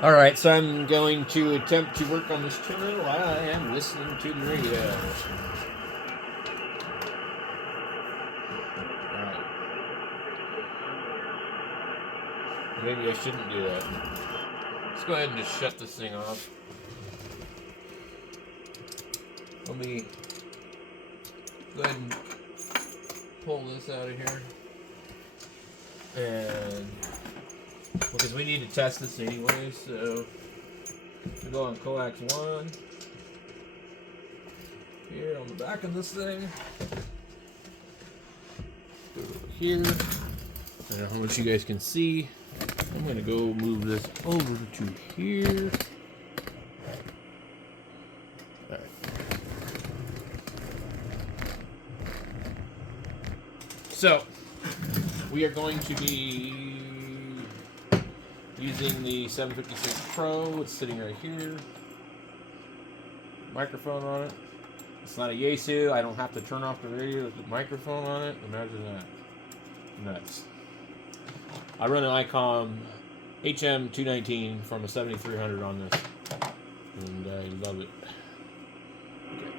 Alright, so I'm going to attempt to work on this tuner while I am listening to the radio. Alright. Maybe I shouldn't do that. Let's go ahead and just shut this thing off. Let me go ahead and pull this out of here. And because we need to test this anyway, so we go on coax 1 here on the back of this thing. Here, I don't know how much you guys can see. I'm gonna go move this over to here. Alright. So we are going to be using the 756 Pro. It's sitting right here. Microphone on it. It's not a Yaesu. I don't have to turn off the radio with the microphone on it. Imagine that. Nuts. I run an ICOM HM219 from a 7300 on this. And I love it. Okay.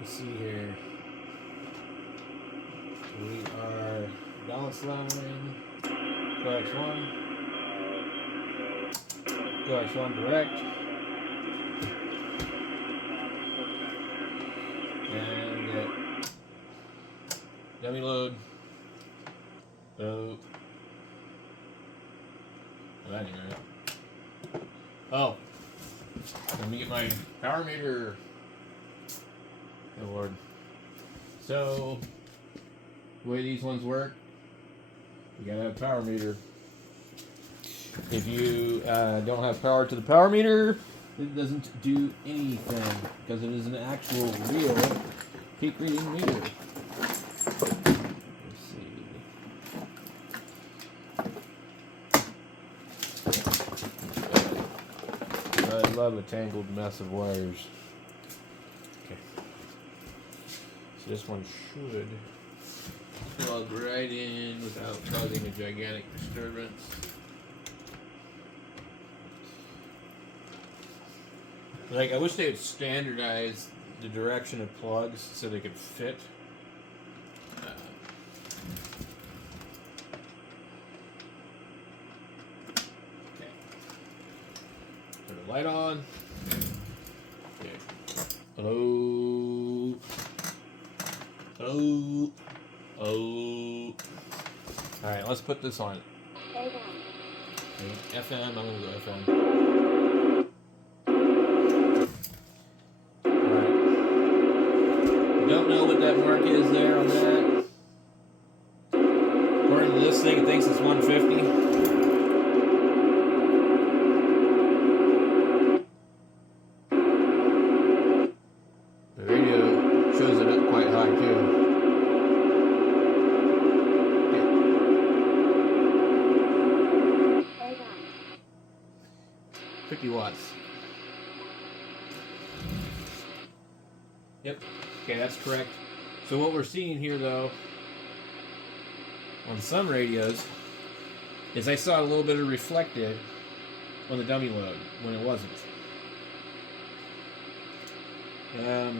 Let's see here. We are balance line. Coax 1. Coax 1 direct. And dummy load. Oh. Well, that ain't right. Oh. Let me get my power meter. Oh Lord. So, the way these ones work, you gotta have a power meter. If you don't have power to the power meter, it doesn't do anything because it is an actual real peak reading meter. Let's see. I love a tangled mess of wires. Okay. So this one should plug right in without causing a gigantic disturbance. Like, I wish they had standardized the direction of plugs so they could fit. Okay. Turn the light on. Okay. Hello. Hello. Oh. Alright, let's put this on. Okay, FM, I'm gonna go FM. Don't know what that mark is there on that. According to this thing, it thinks it's 150. The radio shows it up quite high too. Okay. 50 watts. Yep. Okay, that's correct. So what we're seeing here, though, on some radios, is I saw a little bit of reflected on the dummy load when it wasn't. Yeah,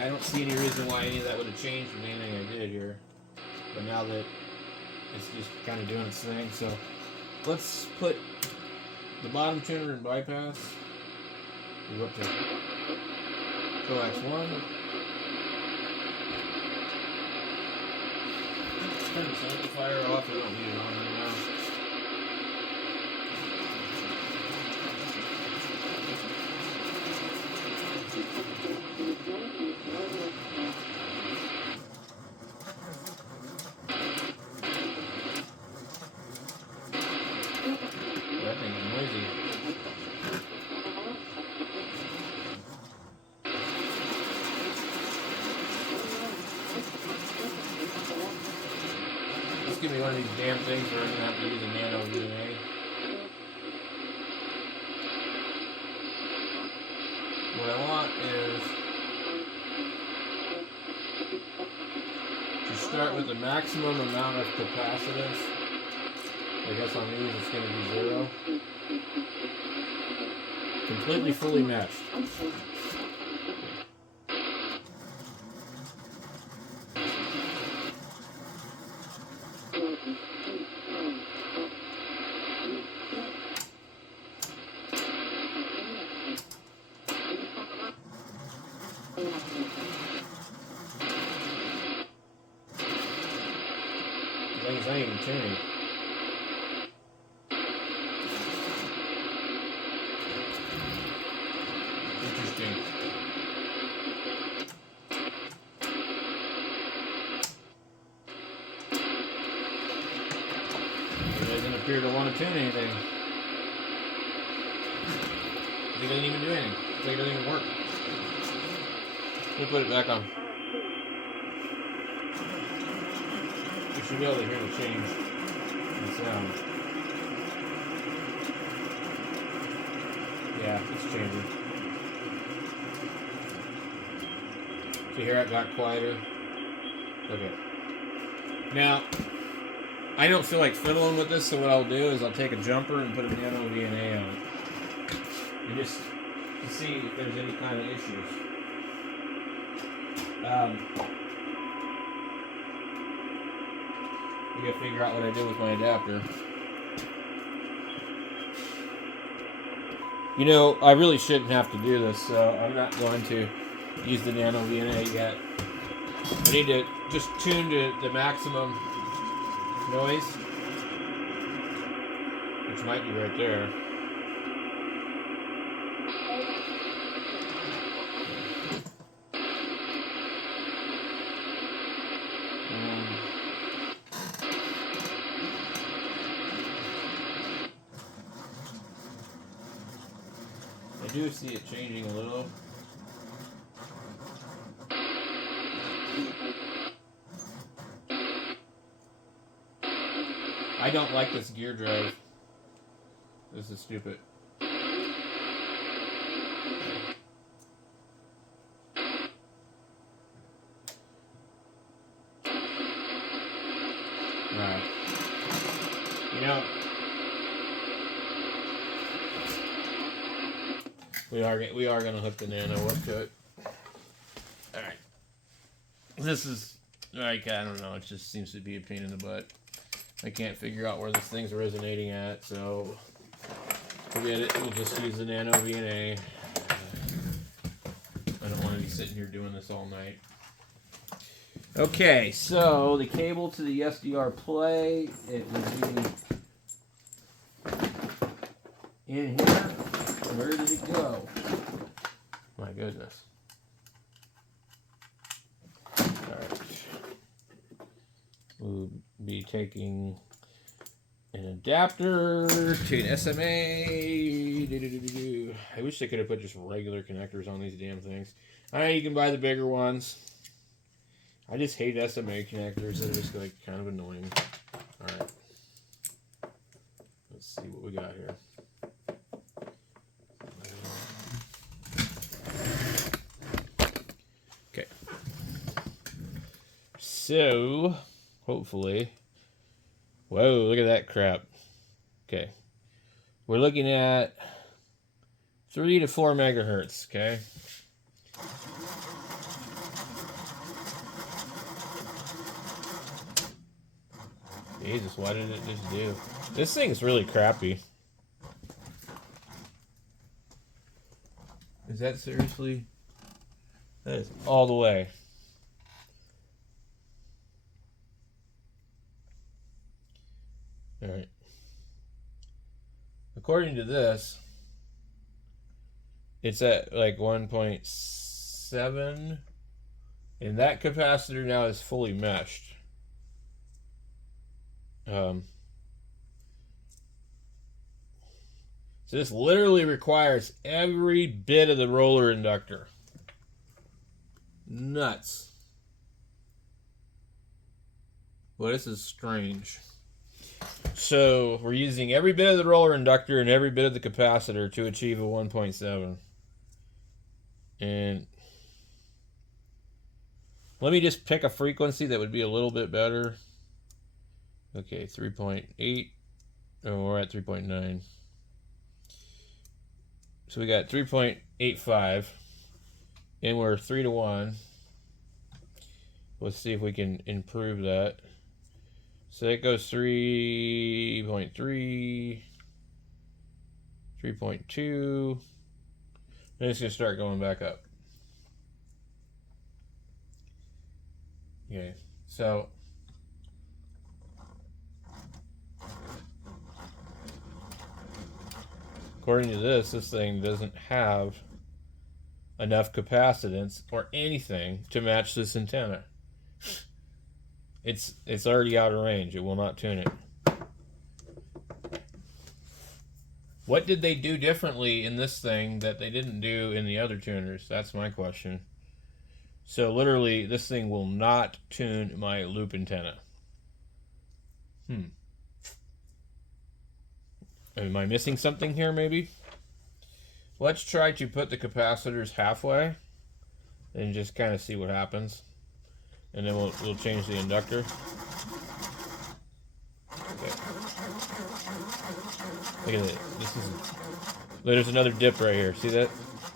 I don't see any reason why any of that would have changed from anything I did here. But now that it's just kind of doing its thing, so let's put the bottom tuner in bypass. We go up to coax 1. Turn this amplifier off. I don't need it on right now. That thing is noisy. Just give me one of these damn things where I'm gonna have to use a nano DNA. What I want is to start with the maximum amount of capacitance I guess on these it's going to be 0. Completely fully meshed. It's not even tuning. Interesting. It doesn't appear to want to tune anything. It doesn't even do anything. It's like it doesn't even work. We'll put it back on. You should be able to hear the change in sound. Yeah, it's changing. So you hear it got quieter? Okay. Now, I don't feel like fiddling with this, so what I'll do is I'll take a jumper and put a nano VNA on it. And just to see if there's any kind of issues. We gotta figure out what I did with my adapter. You know, I really shouldn't have to do this, so I'm not going to use the nano VNA yet. I need to just tune to the maximum noise, which might be right there. I do see it changing a little. I don't like this gear drive. This is stupid. Alright. You know, we are gonna hook the nano up to it. Alright. This is like, I don't know, it just seems to be a pain in the butt. I can't figure out where this thing's resonating at, so forget it. We'll just use the nano VNA. I don't want to be sitting here doing this all night. Okay, so the cable to the SDR play, it would be in here. Where did it go? My goodness. Alright. We'll be taking an adapter to an SMA. I wish they could have put just regular connectors on these damn things. Alright, you can buy the bigger ones. I just hate SMA connectors. They're just like kind of annoying. Alright. Let's see what we got here. Okay. So, hopefully. Whoa, look at that crap. Okay. We're looking at 3 to 4 megahertz, okay? Jesus, what did it just do? This thing's really crappy. Is that seriously? That is all the way. Alright. According to this, it's at like 1.7, and that capacitor now is fully meshed. So this literally requires every bit of the roller inductor. Nuts. Well, this is strange. So we're using every bit of the roller inductor and every bit of the capacitor to achieve a 1.7. And let me just pick a frequency that would be a little bit better. Okay, 3.8. Oh, we're at 3.9. So we got 3.85, and we're 3 to 1. Let's see if we can improve that. So it goes 3.3, 3.2. Then it's going to start going back up. Okay, so according to this thing doesn't have enough capacitance or anything to match this antenna. It's already out of range. It will not tune it. What did they do differently in this thing that they didn't do in the other tuners? That's my question. So literally, this thing will not tune my loop antenna. Am I missing something here, maybe? Let's try to put the capacitors halfway and just kind of see what happens. And then we'll change the inductor. Okay. Look at it. There's another dip right here. See that?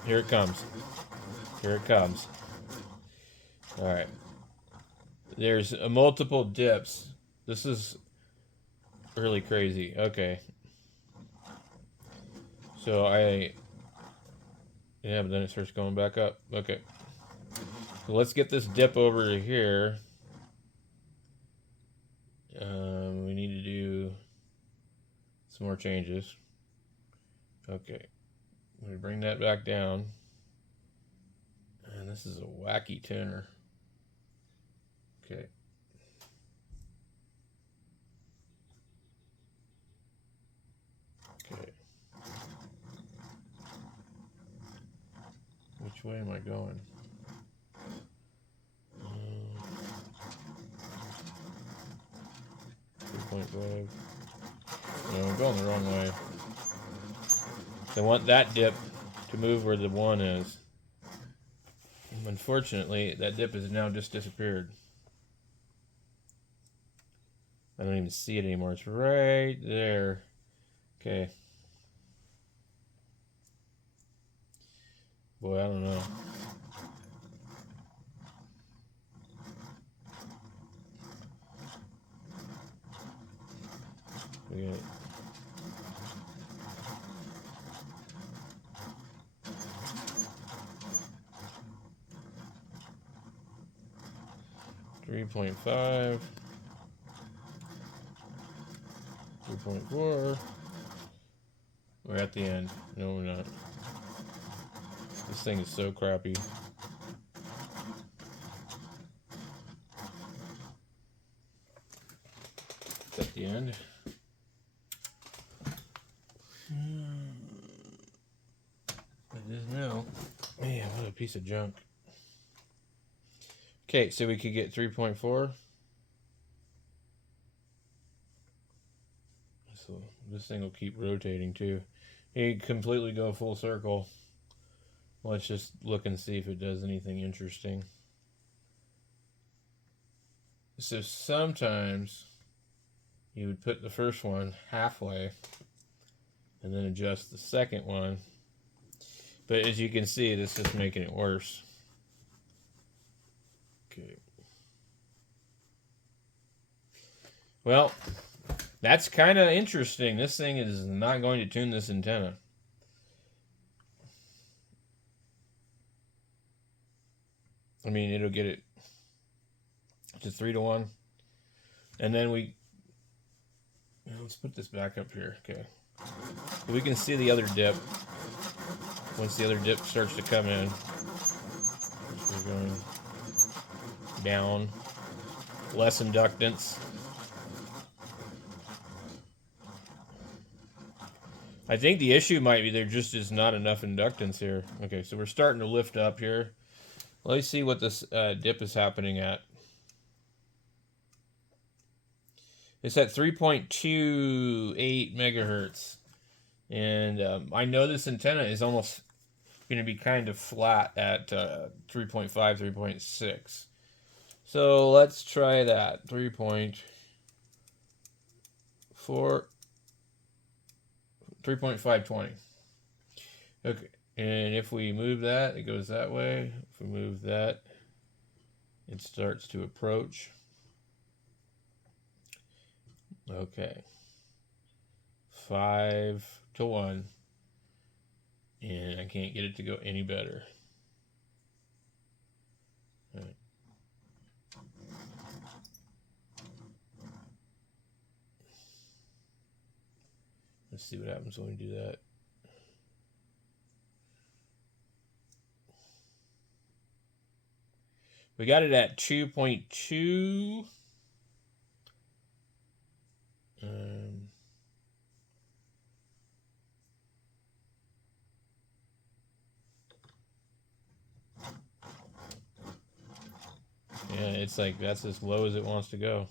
Here it comes. Here it comes. All right. There's multiple dips. This is really crazy. Okay. So yeah, but then it starts going back up. Okay. So let's get this dip over to here. We need to do some more changes. Okay. I'm going to bring that back down. And this is a wacky tuner. Okay. Okay. Which way am I going? 3.5. No, I'm going the wrong way. So I want that dip to move where the 1 is. Unfortunately, that dip has now just disappeared. I don't even see it anymore. It's right there. Okay. Boy, I don't know. We got 3.5, 3.4. We're at the end. No, we're not. This thing is so crappy. It's at the end. It is now. Man, what a piece of junk. Okay, so we could get 3.4. So this thing will keep rotating too. You completely go full circle. Let's just look and see if it does anything interesting. So sometimes you would put the first one halfway and then adjust the second one. But as you can see, this is making it worse. Okay. Well, that's kind of interesting. This thing is not going to tune this antenna. I mean, it'll get it to 3 to 1. And then let's put this back up here. Okay. So we can see the other dip. Once the other dip starts to come in, we're going down. Less inductance. I think the issue might be there just is not enough inductance here. Okay, so we're starting to lift up here. Let's see what this dip is happening at. It's at 3.28 megahertz. And I know this antenna is almost going to be kind of flat at 3.5, 3.6. So let's try that. 3.4. 3.520. Okay, and if we move that, it goes that way. If we move that, it starts to approach. Okay. 5-1. And I can't get it to go any better. All right. Let's see what happens when we do that. We got it at 2.2. Yeah, it's like that's as low as it wants to go.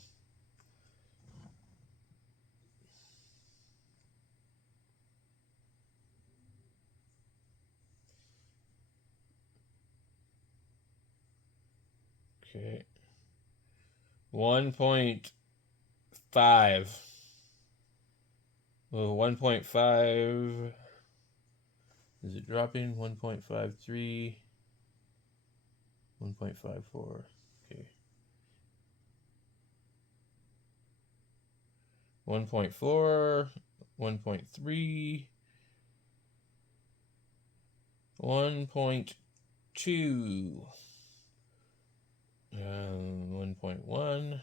Okay. 1.5. Well, 1.5. Is it dropping? 1.53. 1.54. Okay. 1.4. 1.3. 1.2. 1.1.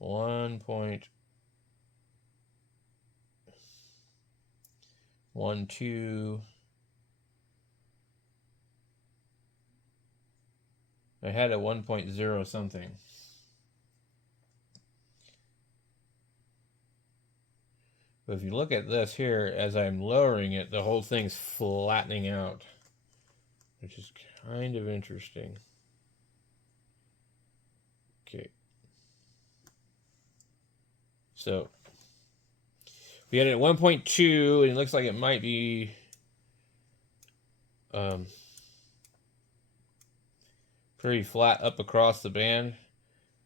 1.12. I had a 1.0 something. But if you look at this here, as I'm lowering it, the whole thing's flattening out, which is kind of interesting. Okay. So we had it at 1.2, and it looks like it might be pretty flat up across the band.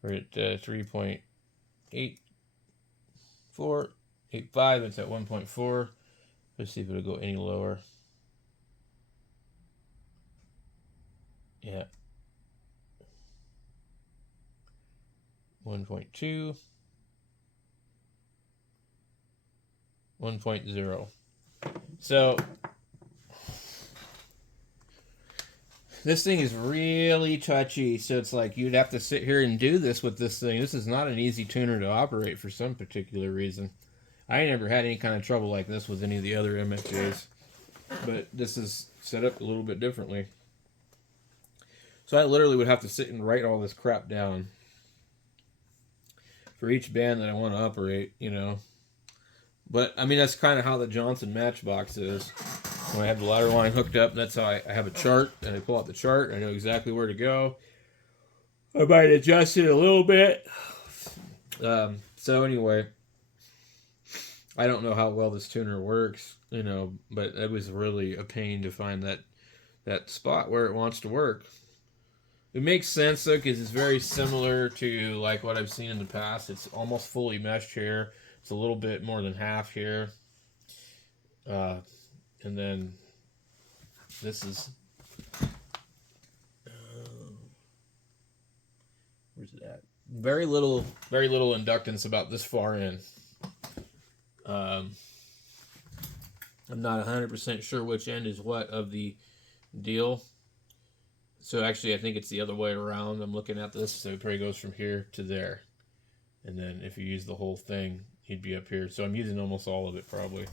We're at 3.8485. It's at 1.4. Let's see if it'll go any lower. Yeah. 1.2. 1.0. So this thing is really touchy, so it's like you'd have to sit here and do this with this thing. This is not an easy tuner to operate for some particular reason. I never had any kind of trouble like this with any of the other MFJs, but this is set up a little bit differently. So I literally would have to sit and write all this crap down for each band that I want to operate, you know. But, I mean, that's kind of how the Johnson Matchbox is. When I have the ladder line hooked up, that's how I have a chart, and I pull out the chart, I know exactly where to go. I might adjust it a little bit. So anyway, I don't know how well this tuner works, you know, but it was really a pain to find that spot where it wants to work. It makes sense, though, because it's very similar to, like, what I've seen in the past. It's almost fully meshed here. It's a little bit more than half here. And then this is... where's it at? Very little inductance about this far in. I'm not 100% sure which end is what of the deal. So actually, I think it's the other way around. I'm looking at this, so it probably goes from here to there. And then if you use the whole thing, you'd be up here. So I'm using almost all of it, probably.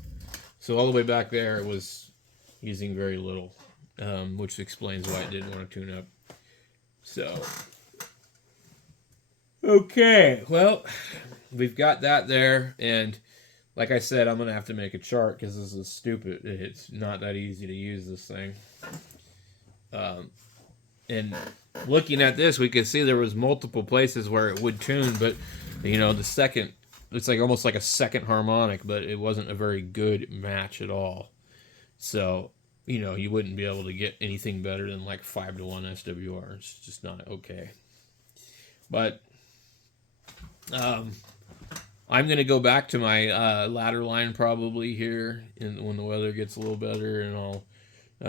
So all the way back there, it was using very little, which explains why it didn't want to tune up. So, okay, well, we've got that there, and like I said, I'm going to have to make a chart because this is stupid. It's not that easy to use this thing. And looking at this, we could see there was multiple places where it would tune, but, you know, the second, it's like almost like a second harmonic, but it wasn't a very good match at all. So, you know, you wouldn't be able to get anything better than like 5-1 SWR. It's just not okay. But, I'm gonna go back to my ladder line probably here when the weather gets a little better, and I'll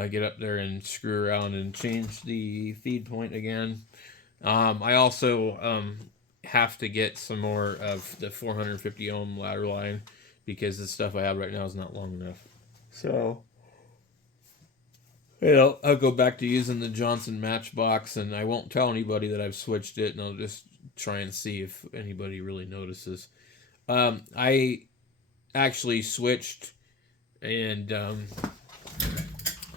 get up there and screw around and change the feed point again. I also have to get some more of the 450 ohm ladder line because the stuff I have right now is not long enough. So, I'll go back to using the Johnson Matchbox, and I won't tell anybody that I've switched it, and I'll just try and see if anybody really notices. I actually switched and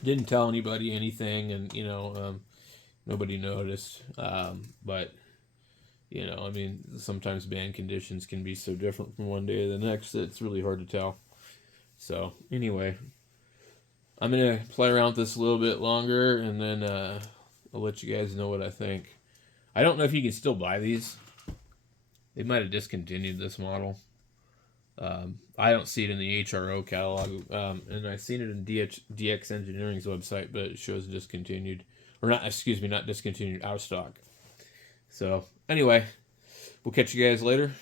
didn't tell anybody anything, and nobody noticed. But I mean, sometimes band conditions can be so different from one day to the next that it's really hard to tell. So anyway, I'm gonna play around with this a little bit longer, and then I'll let you guys know what I think. I don't know if you can still buy these. They might have discontinued this model. I don't see it in the HRO catalog, and I've seen it in DX Engineering's website, but it shows discontinued, or not. Excuse me, not discontinued, out of stock. So anyway, we'll catch you guys later.